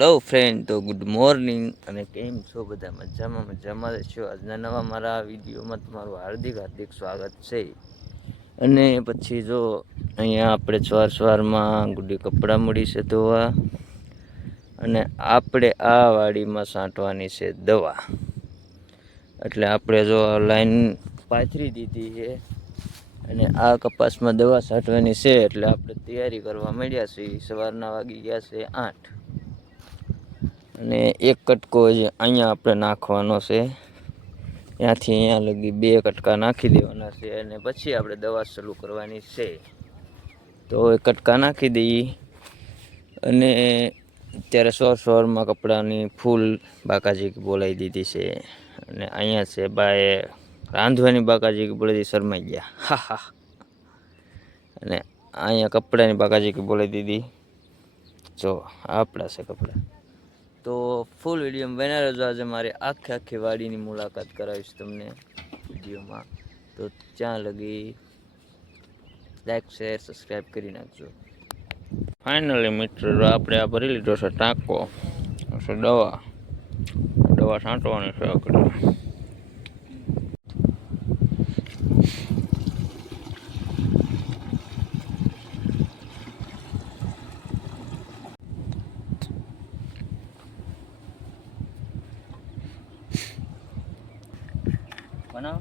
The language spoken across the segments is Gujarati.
હેલો ફ્રેન્ડ, તો ગુડ મોર્નિંગ અને કેમ છો બધા? મજામાં છો? આજના નવા મારા વિડીયોમાં તમારું હાર્દિક સ્વાગત છે. અને પછી જો અહીંયા આપણે સવારમાં ગુડી કપડાં મળી છે ધોવા, અને આપણે આ વાડીમાં છાંટવાની છે દવા. એટલે આપણે જો લાઈન પાથરી દીધી છે અને આ કપાસમાં દવા છાંટવાની છે. એટલે આપણે તૈયારી કરવા માંડ્યા છીએ. સવારના વાગી ગયા છે 8 અને એક કટકો અહીંયા આપણે નાખવાનો છે. ત્યાંથી અહીંયા લગી 2 કટકા નાખી દેવાના છે અને પછી આપણે દવા ચાલુ કરવાની છે. તો એ કટકા નાખી દઈએ અને અત્યારે સવારમાં કપડાની ફૂલ બાકાજી બોલાવી દીધી છે. અને અહીંયા છે બાએ રાંધવાની બાકાજી બોલાવી શરમાઈ ગયા. હા. અને અહીંયા કપડાની બાકાજી બોલાવી દીધી. જો આપણા છે કપડાં. તો ફૂલ વિડીયો બના રહેજો. આજે મારી આખી વાડીની મુલાકાત કરાવીશ તમને વિડીયોમાં. તો ત્યાં લગી લાઈક શેર સબસ્ક્રાઈબ કરી નાખજો. ફાઇનલી મિત્રો, આપણે આ ભરી લીધો છે ટાંકો. દવા છાંટવાની છે આગળ. બનાવ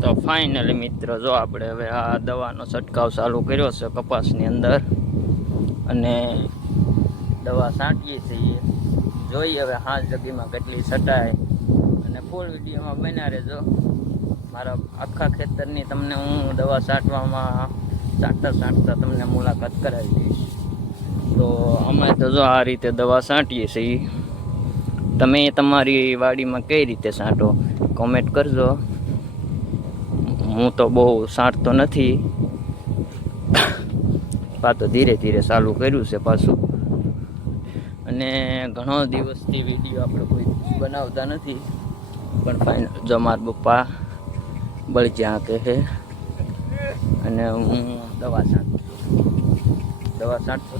તો ફાઇનલી મિત્રો, જો આપણે હવે આ દવાનો છંટકાવ ચાલુ કર્યો છે કપાસની અંદર અને દવા છાંટીએ છીએ. જોઈએ હવે 5 જગ્યામાં કેટલી છટાય. અને ફૂલ વિડીયોમાં બન્યા રહેજો. મારા આખા ખેતરની તમને હું દવા છાંટતા તમને મુલાકાત કરાવી દઈશ. તો અમે તો જો આ રીતે દવા છાંટીએ છીએ. તમે તમારી વાડીમાં કઈ રીતે છાંટો કોમેન્ટ કરજો. હું તો બહુ છાંટતો નથી, તો ધીરે ચાલુ કર્યું છે પાછું. અને ઘણો દિવસથી વિડીયો આપણે કોઈ બનાવતા નથી. પણ ફાઇનલ જો મારા પપ્પા બળજ્યા કે છે અને હું દવા છાંટતો.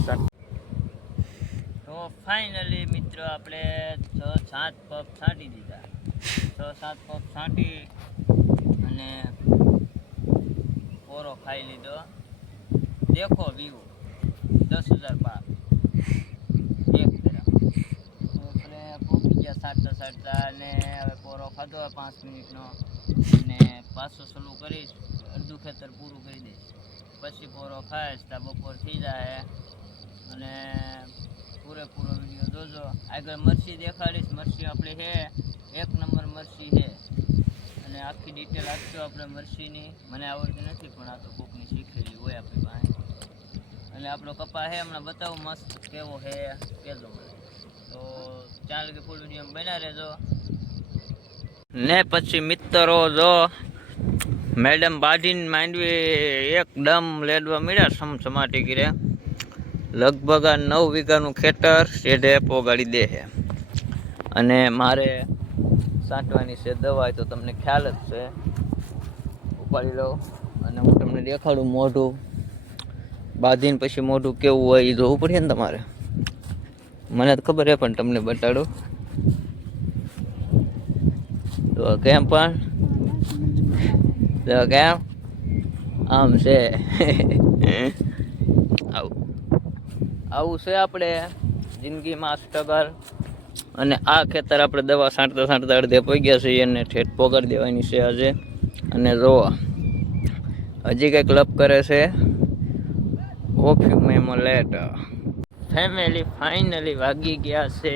તો ફાઇનલી મિત્રો, આપણે 6-7 પગ છાંટી દીધા. 6-7 પગ છાંટી અને પોરો ખાઈ લીધો. દેખો વ્યૂ 10,000 પાર એક તરફ. આપણે પહોંચી ગયા છાંટતા અને હવે પોરો ખાધો 5 મિનિટનો. અને પાછું ચાલુ કરીશ, અડધું ખેતર પૂરું કરી દઈશ. પછી પોરો ખાઈશ ત્યાં બપોર થઈ જાય. અને પૂરેપૂરો વિડીયો જોજો. આગળ મરચી દેખાડીશ. મરચી આપણી છે 1 નંબર મરચી છે. અને આખી ડિટેલ આપજો આપણે મરચીની. મને આવડતી નથી, પણ આ તો કોકની શીખેલી હોય આપણી પાસે. અને આપણો કપા છે હમણાં બતાવું મસ્ત કેવો છે કહેજો મને. તો ચાલ કે ફૂલ વિડીયો બના રહેજો. ને પછી મિત્રો, જો મેડમ બાજીને માંડવી એકદમ લેડવા મળ્યા સમસમાટી ગીરે. લગભગ આ 9 વીઘાનું ખેતર શેઢે પોગાડી દે છે. અને મારે છાંટવાની છે દવા, તો તમને ખ્યાલ જ છે. ઉપાડી લો અને હું તમને દેખાડું મોઢું બાંધીને. પછી મોઢું કેવું હોય એ જોવું પડે ને તમારે. મને તો ખબર છે, પણ તમને બતાડું. તો કેમ આમ છે. આવું છે આપણે જિંદગીમાં સ્ટ્રગલ. અને આ ખેતર આપણે દવા છાંટતા અડધે પહોંચ્યા છીએ અને ઠેઠ પોગાડી દેવાની છે આજે. અને જો હજી કંઈક લપ કરે છે. ઓફ્યુમેમોલેટ ફેમિલી ફાઇનલી વાગી ગયા છે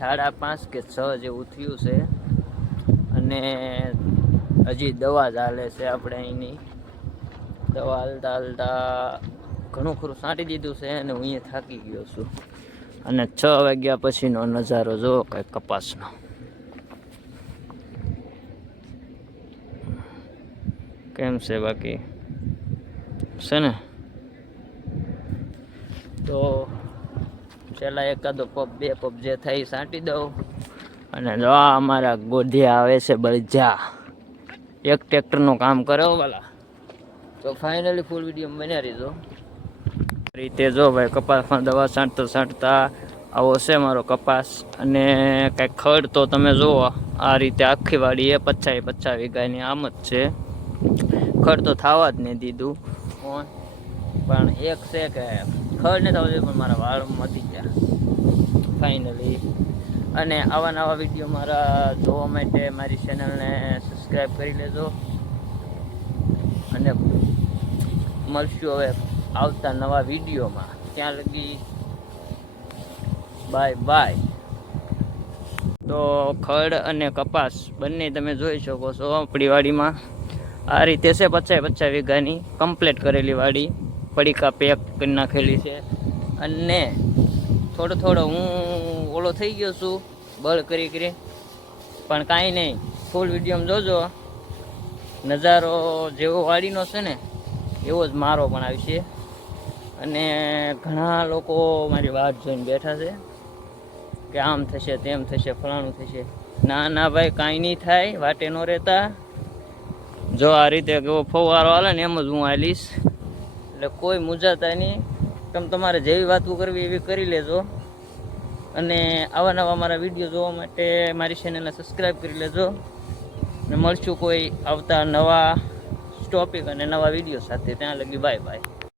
5:30 કે 6 જેવું થયું છે. અને હજી દવા ચાલે છે આપણે અહીંની. દવા હાલતા ઘણું ખરું છાંટી દીધું છે અને હું અહીંયા થાકી ગયો છું. અને 6 વાગ્યા પછીનો નજારો જો કંઈક કપાસનો. કેમ છે બાકી છે ને? તો છેલ્લા એકાદો પપ 2 પપ જે થાય છાંટી દઉં. અને જો અમારા ગોધિયા આવે છે બળજા, એક ટ્રેક્ટરનું કામ કરે વાલા. તો ફાઇનલી ફૂલ વિડીયો બન્યા રહીજો. રીતે જો ભાઈ કપાસમાં દવા છાંટતા આવો છે મારો કપાસ. અને કંઈક ખડ તો તમે જુઓ આ રીતે આખી વાડી એ 50 વીઘાની આમ જ છે. ખડ તો થવા જ નહીં દીધું પણ એક છે કે ખડ નહીં થવા દીધું પણ મારા વાળ મટી ગયા ફાઇનલી. અને આવા નવા વિડીયો મારા જોવા માટે મારી ચેનલને સબસ્ક્રાઈબ કરી લેજો. અને મળશું હવે આવતા નવા વિડીયોમાં. ત્યાં લગી બાય બાય. તો ખડ અને કપાસ બંને તમે જોઈ શકો છો આપણી વાડીમાં. આ રીતે છે 50 વીઘાની કમ્પ્લીટ કરેલી વાડી, પડીકા પેક કરી નાખેલી છે. અને થોડો હું ઓલો થઈ ગયો છું બળ કરી પણ કાંઈ નહીં, ફૂલ વિડીયોમાં જોજો. નજારો જેવો વાડીનો છે ને એવો જ મારો પણ આવશે. અને ઘણા લોકો મારી વાત જોઈને બેઠા છે કે આમ થશે તેમ થશે ફલાણું થશે. ના ભાઈ, કાંઈ નહીં થાય, વાટે ન રહેતા. જો આ રીતે કેવો ફવારો હાલે ને એમ જ હું હાલીશ, એટલે કોઈ મૂંઝાતા નહીં. તમે તમારે જેવી વાતો કરવી એવી કરી લેજો. અને આવા નવા મારા વિડીયો જોવા માટે મારી ચેનલને સબસ્ક્રાઈબ કરી લેજો. અને મળશું કોઈ આવતા નવા ટોપિક અને નવા વિડીયો સાથે. ત્યાં લગી બાય બાય.